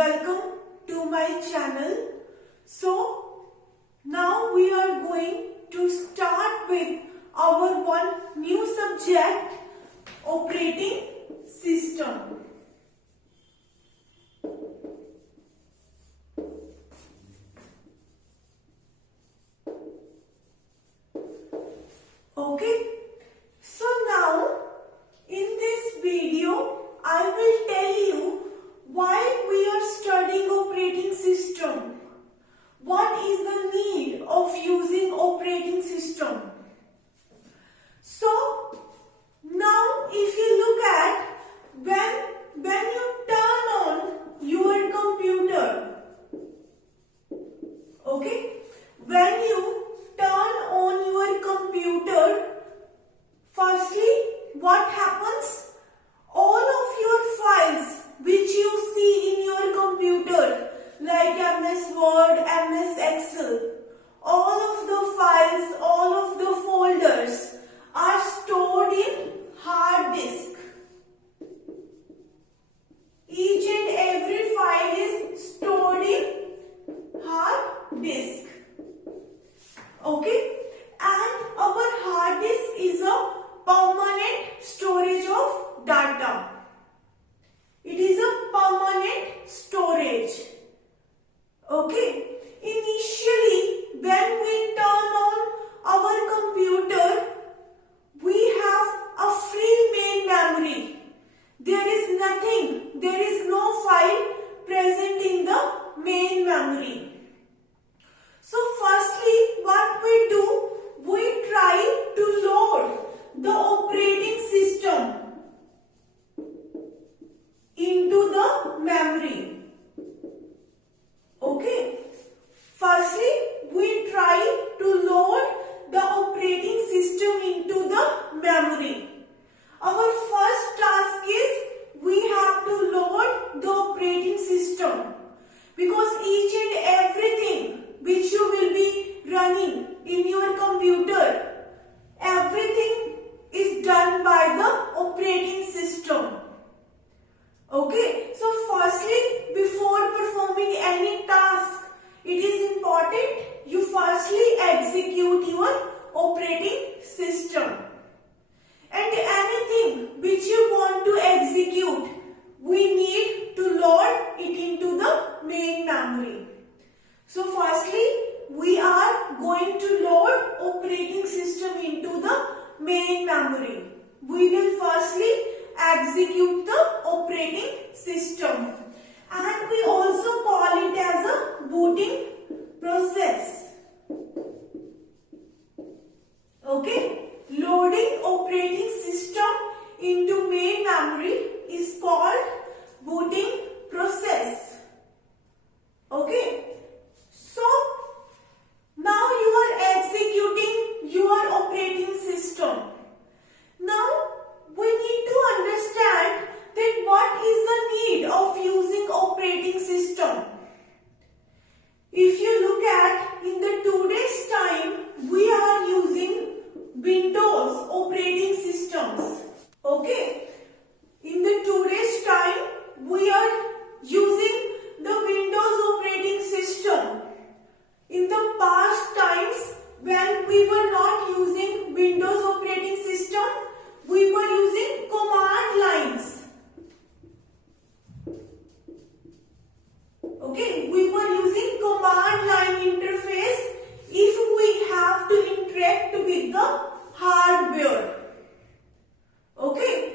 welcome to my channel. So now we are going to start with our one new subject, operating system. Okay, so now in this video I will tell you why we are studying operating system. What is the need of using operating system? So now if you look at when you turn on your computer, okay, when you turn on your computer, firstly what happens? All of your files which you see in your computer like MS Word, MS Excel, all of the files, all of the folders are stored in hard disk. Each and every file is stored in hard disk. Okay, and our hard disk is a permanent storage of data. It is a permanent storage. Okay, initially when we turn on our computer, we have a free main memory. There is nothing, there is no file present in the main memory. So firstly what we do, we try to load the operating system into the memory. Okay, firstly we try to load the operating system into the memory. Our first task is we have to load the operating system, because each and everything which you will be running in your computer, everything is done by the operating system. Okay, so firstly, before performing any task, it is important you firstly execute your operating system. And anything which you want to execute, we need to load it into the main memory. So firstly, we are going to load operating system into the main memory. We will firstly execute the operating system, and we also call it as a booting process. Okay, loading operating system into main memory is called booting process. Okay, so now you are executing your operating system. Now we need to understand that what is the need of using operating system. If you look at in the today's time, we are using Windows operating systems. Okay, in the today's time, we are using the Windows operating system. In the past times, when we were not using Windows operating system, we were using command lines. Okay, we were using command line interface if we have to interact with the hardware. Okay,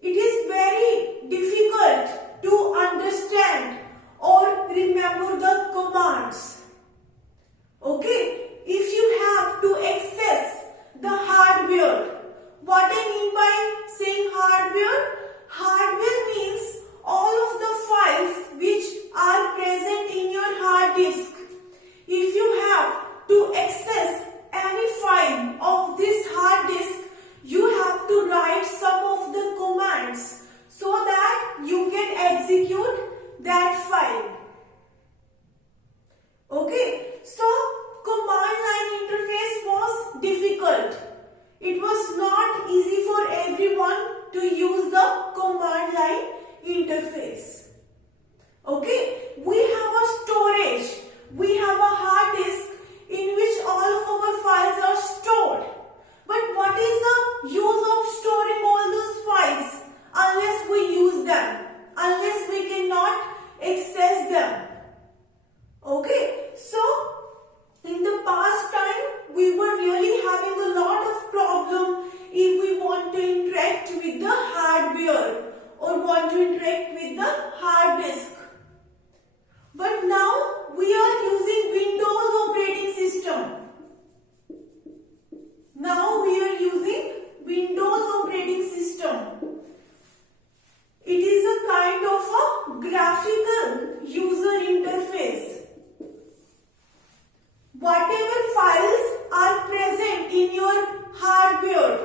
it is very difficult to understand or remember the commands. Okay, if you have to access the hardware, what I mean by saying hardware? Hardware means all of the files which are present in your hard disk. If you have to access any file of this hard disk, you have to write some of the commands so that you can execute that file. Okay, so command line interface was difficult. It was not easy for everyone to use the command line interface. Okay, we have a storage. We have a hard disk in which all of our files are stored. But what is the use of storing all those files unless we use them, unless we cannot access them? Okay, so in the past time we were really having a lot of problem if we want to interact with the hardware or want to interact with the hard disk. But now we are using Windows operating system. Now we are using Windows operating system. It is a kind of a graphical user interface. Whatever files are present in your hardware,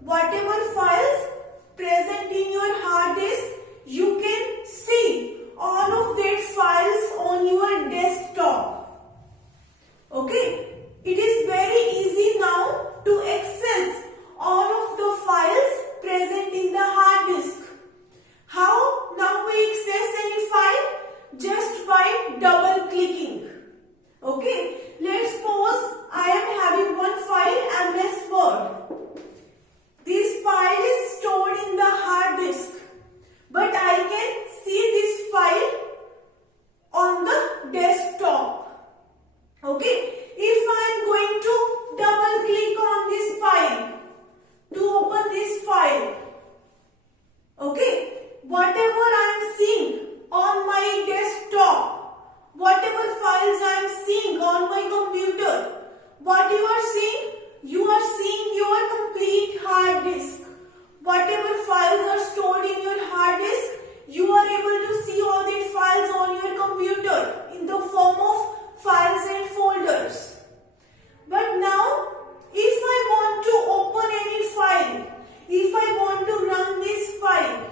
whatever files present in your hard disk, you can see all of that files on your desktop. Okay, it is very easy now to access all of the files present in the hard disk. How now we access any file? Just by double clicking. Okay, let's suppose I am having one file, MS Word. This file is stored in the hard disk, but I can see this file on the desktop. Okay, if I am going to double click on this file to open this file, okay, whatever I am seeing on my desktop, whatever files I am seeing on my computer, what you are seeing? You are seeing your complete hard disk. Whatever files are stored in your hard disk, you are able to see all the files on your computer in the form of files and folders. But now, if I want to open any file, if I want to run this file,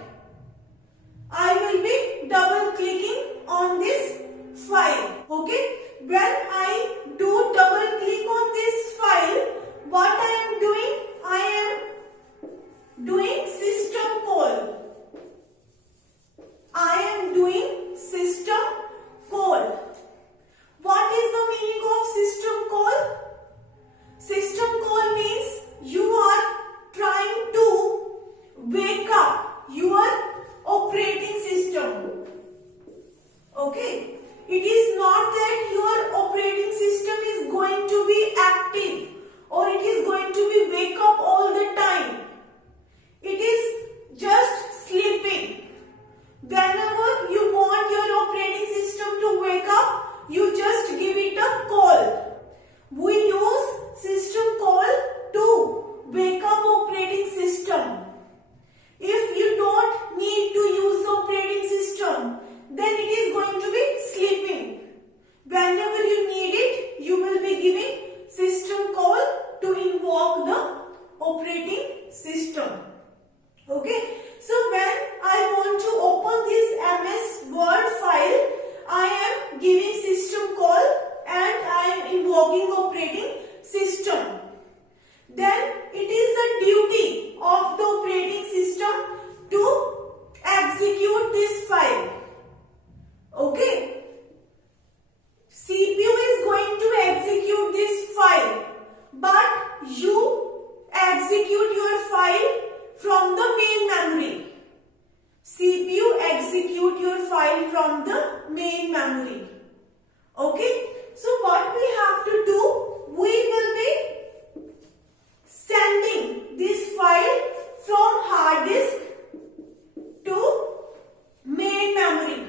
I will be double clicking on this file. Okay, when I do double click on this file, what I am doing? I am doing system call. I am doing system call. What is the meaning of system call? System call means you are trying to wake up your operating system. Okay, it is not that your operating system is going to be active or it is going to be wake up all the time. It is just sleeping. Whenever you want your operating system to wake up, you just give it a call. We use system call to wake up operating system. If you don't need to use the operating system, then it is going to be sleeping. Whenever you need it, you will be giving system call to invoke the operating system. Okay, so when I want to open this MS Word file, I am giving system call and I am invoking operating system. Then it is the duty of the operating system to execute this file. Okay, CPU is going to execute this file, but you execute your file from the main memory. CPU execute your file from the main memory. Okay, so what we have to do, we will be sending this file from hard disk to main memory.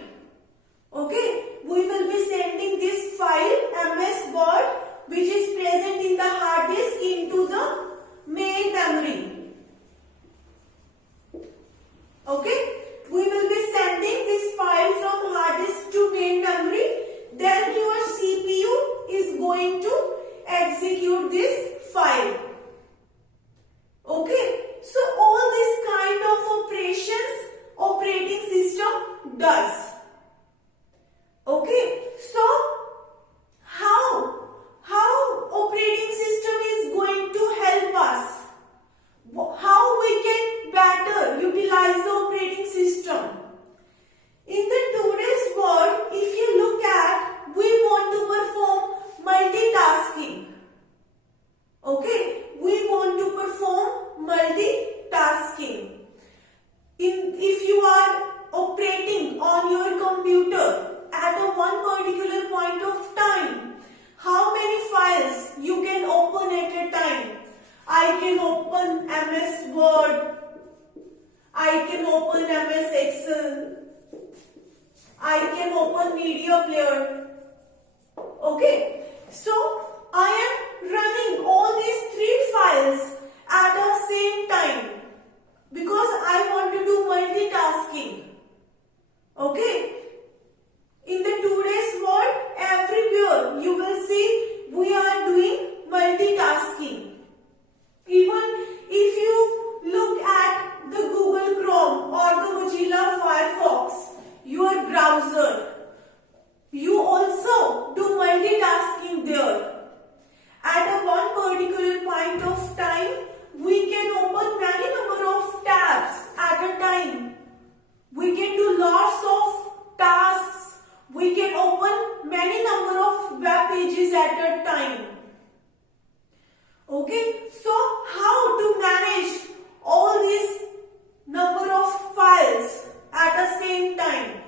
Okay, we will be sending this file MS Word which is present in the hard disk into the main memory. Okay, we will be sending this file from hard disk to main memory. Then your CPU is going to execute this file. Okay, so all this kind of operations operating system does. Okay, so how operating system is going to help us? How we can better utilize the operating system? In the today's world, I can open media player. Okay, so I am running all these three files at the same time because I want to do multitasking. Okay, in the today's world, everywhere you will see we are doing multitasking. Even if you look at the Google Chrome or the Mozilla Firefox, your browser, you also do multitasking there. At a one particular point of time, we can open many number of tabs at a time. We can do lots of tasks. We can open many number of web pages at a time. Okay, so how to manage all these number of files at the same time?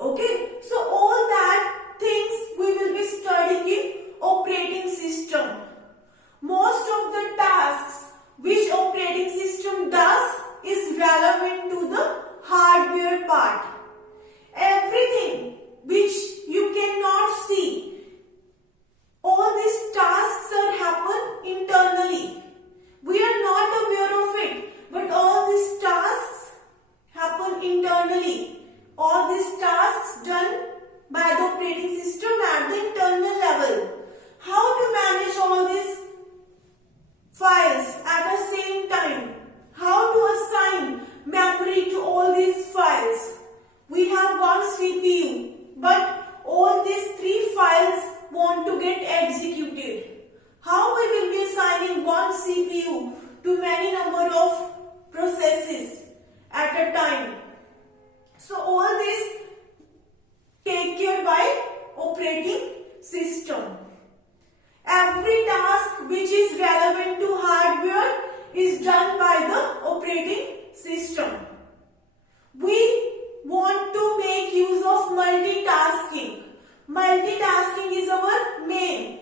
Okay, so all that things we will be studying in operating system. Most of the tasks which operating system does is relevant to the hardware part. Everything which you cannot see, all these tasks are happen internally. We are not aware of it, but all these tasks happen internally. All these tasks done by the operating system at the internal level. How to manage all these files at the same time? How to assign memory to all these files? We have one CPU, but all these three files want to get executed. How we will be assigning one CPU to many number of processes at a time? So all this take care by operating system. Every task which is relevant to hardware is done by the operating system. We want to make use of multitasking. Multitasking is our main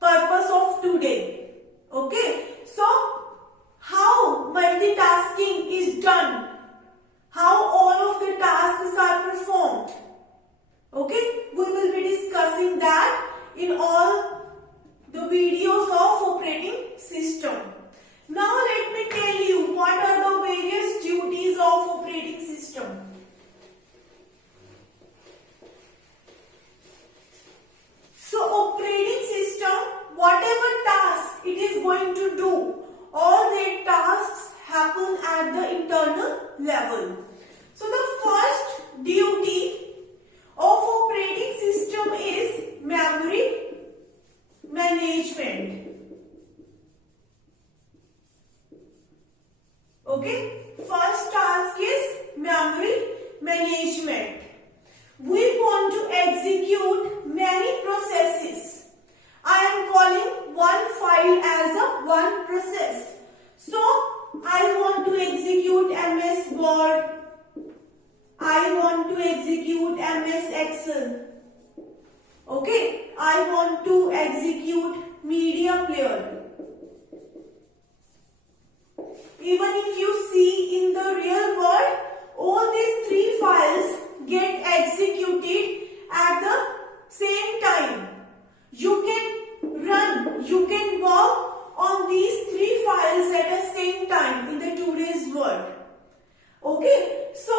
purpose of today. Okay, so how multitasking is done? How all of the tasks are performed? Okay, we will be discussing that in all the videos of operating system. Now let me tell you what are the various duties of operating system. So operating system, whatever task it is going to do, all the tasks happen at the internal level. So the first duty of operating system is memory management. Okay, first task is memory management. We want to execute many processes. I am calling one file as a one process. So I want to execute MS Word. I want to execute MS Excel. Okay, I want to execute media player. Even if you see in the real world, all these three files get executed at the same time. You can run, you can work on these three files at the same time in the today's world. Okay, so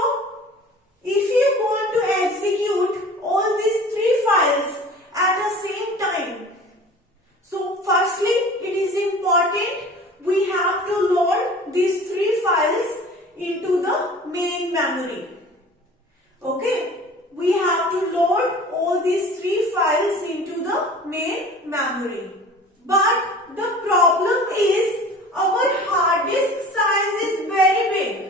if you want to execute all these three files at the same time, so firstly it is important we have to load these three files into the main memory. Okay, we have to load all these three files into the main memory. But the problem is our hard disk size is very big.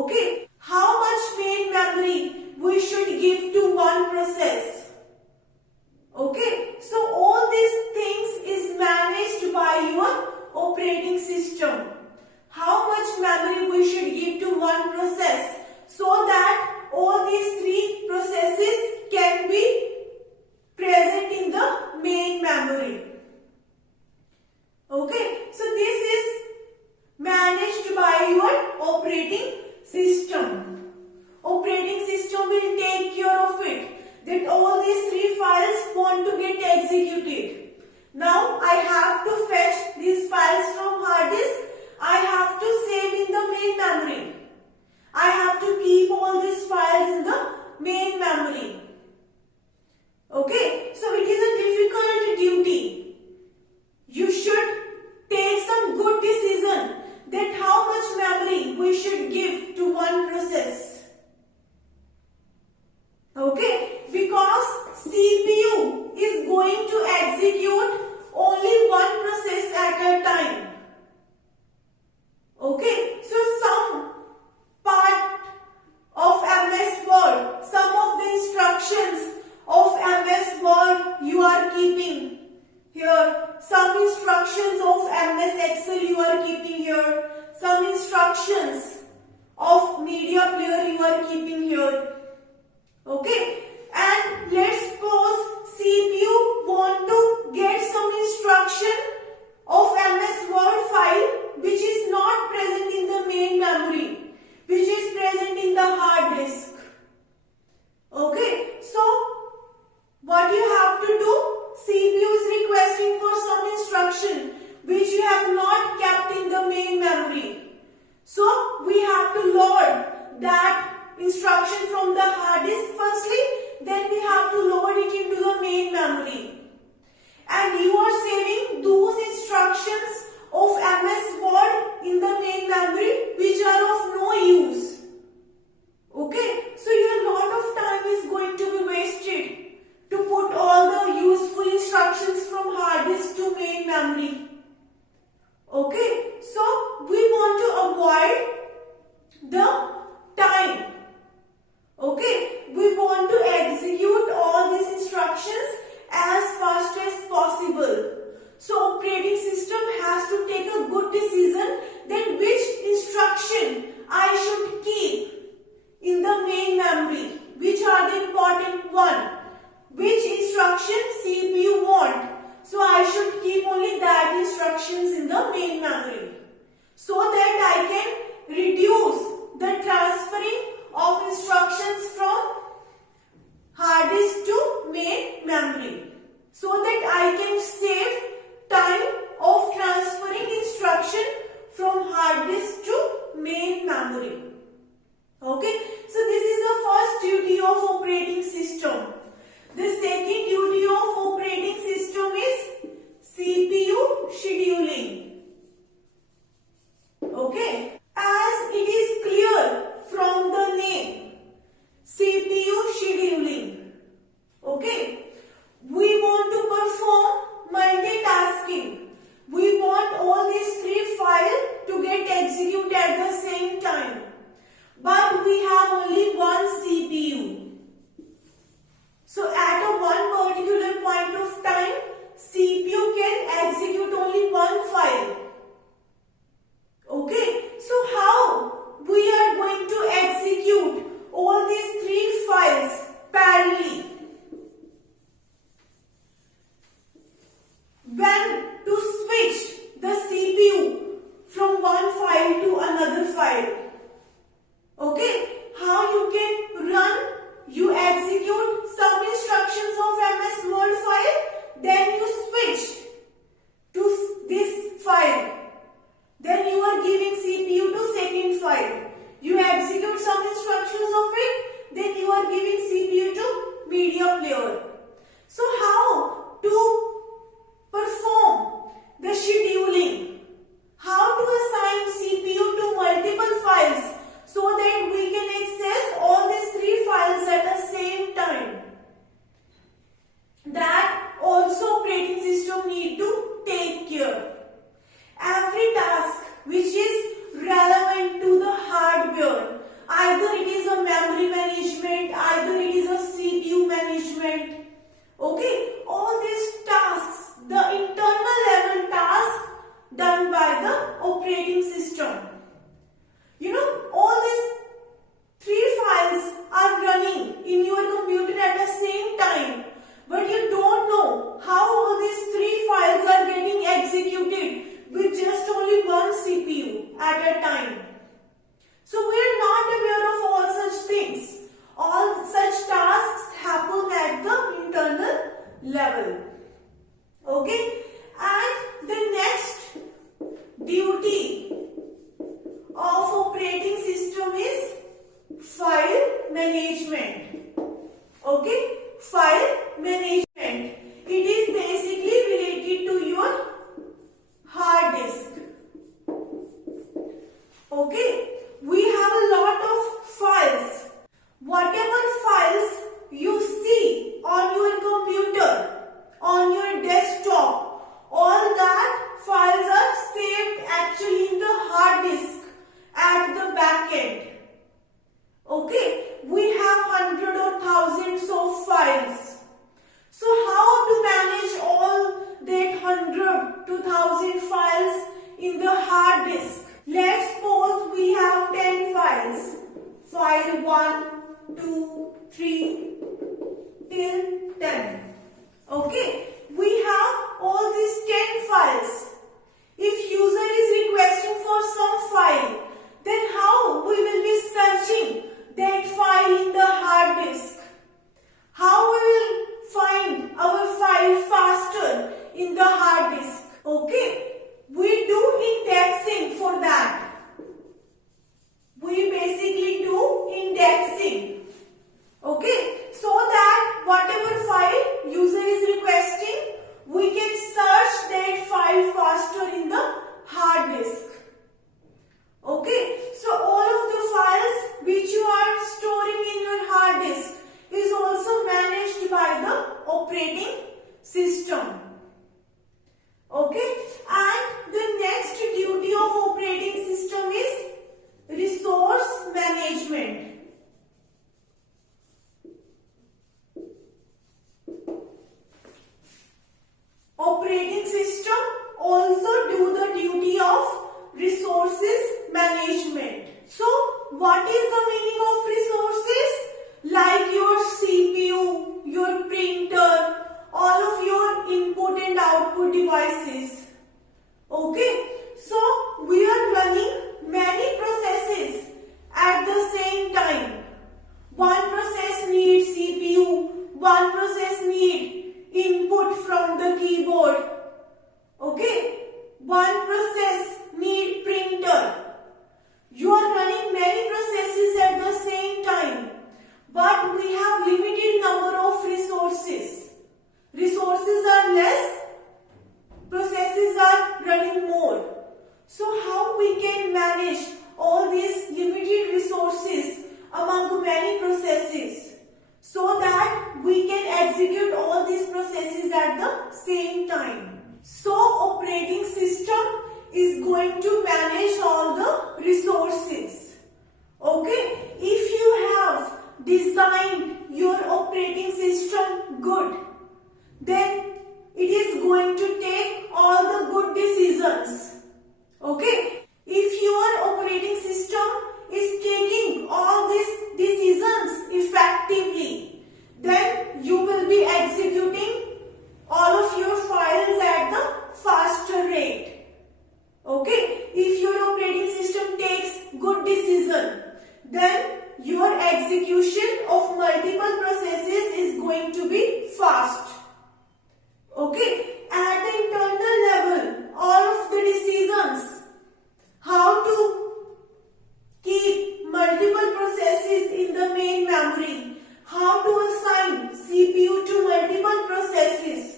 Okay, how much main memory we should give to one process. Okay, so all these things is managed by your operating system. How much memory we should give to one process so that all these three processes can be present in the main memory. Okay, so this is managed by your operating system. Operating system will take care of it, that all these three files want to get executed. Now I have to fetch these files from hard disk. I have to save in the main memory. I have to keep all these files in the main memory. Okay, so it is a difficult duty. You should take some good decision that how much memory we should give to one process. Okay, because CPU is going to execute only one process at a time. Okay, so some part of MS Word, some of the instructions of MS Word you are keeping here, some instructions of MS Excel you are keeping here, some instructions of media player you are keeping here. Okay, and let's suppose CPU want to get some instruction of MS Word file which is not present in the main memory, which is present in the hard disk. Okay, so what you have to do? CPU is requesting for some instruction which you have not kept in the main memory. So we have to load that instruction from the hard disk firstly, then we have to load it into the main memory. And you are saving those instructions of MS Word in the main memory which are of no use. Okay, so your lot of time is going to be wasted to put all the useful instructions from hard disk to main memory. Okay, so we want to avoid the time. Okay, we want to execute all these instructions as fast as possible. So operating system has to take a good decision that which instruction I should keep in the main memory, which are the important one, which instruction CPU want. So I should keep only that instructions in the main memory so that I can reduce the transferring of instructions from hard disk to main memory so that I can save time of transferring instruction from hard disk to main memory. Okay, so this is the first duty of operating system. The second duty of operating system is CPU scheduling. Okay, as it is clear from the name, CPU scheduling. Okay, we want to perform multitasking. We want all these three files to get executed at the same time. But we have only one CPU. So at a one particular point of time, CPU can execute only one file. Okay, so how we are going to execute all these three files parallelly? When to switch the CPU from one file to another file. Okay, how you can run, you execute some instructions of MS Word file, then you switch to this file. Then you are giving CPU to second file. You execute some instructions of it, then you are giving CPU to media player. So how to perform the scheduling? How to assign CPU to multiple files So we are not aware of all such things. All such tasks happen at the internal level. Okay? And the next duty of operating system is file management. Okay? File management. It is basically related to your hard disk. Okay? We have a lot of files. Whatever files you see on your computer, on your desktop, all that files are saved actually in the hard disk at the back end. Okay? We have hundreds or thousands of files. So how to manage all that 100 to 1000 files in the hard disk? Let's suppose we have 10 files. File 1, 2, 3 till 10. Okay? We have all these 10 files. If user is requesting for some file, then how we will be searching that file in the hard disk? How we will find our file faster in the hard disk? Okay? We do indexing for that. We basically do indexing. Okay? So that whatever file user is requesting, we can search that file faster in the hard disk. Okay? So all of the files which you are storing in your hard disk is also managed by the operating system. Okay? And the next duty of operating system is resource management. Operating system also do the duty of resources management. So, what is the meaning of resources? Like your CPU, your printer, all of your input and output devices. Okay? So, we are running many processes at the same time. One process needs CPU, one process needs input from the keyboard. Okay? One process needs printer. You are running many processes at the same time, but we have limited number of resources. Resources are less, processes are running more. So how we can manage all these limited resources among many processes so that we can execute all these processes at the same time? So operating system is going to manage all the resources. Okay? If you have designed your operating system good, then it is going to take all the good decisions. Okay? If your operating system is taking all these decisions effectively, then you will be executing all of your files at the faster rate. Okay? If your operating system takes good decision, then your execution of multiple processes is going to be fast. Okay? At the internal level, all of the decisions, how to keep multiple processes in the main memory, how to assign CPU to multiple processes.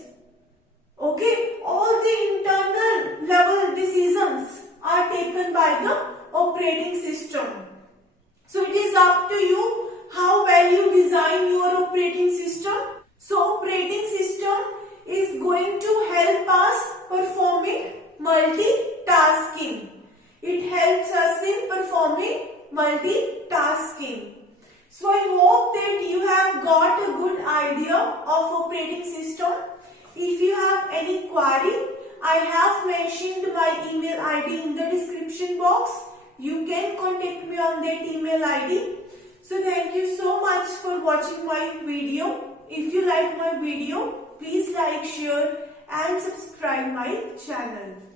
Okay? All the internal level decisions are taken by the operating system. So it is up to you how well you design your operating system. So operating system is going to help us performing multitasking. It helps us in performing multitasking. So I hope that you have got a good idea of operating system. If you have any query, I have mentioned my email ID in the description box. You can contact me on that email ID. So thank you so much for watching my video. If you like my video, please like, share and subscribe my channel.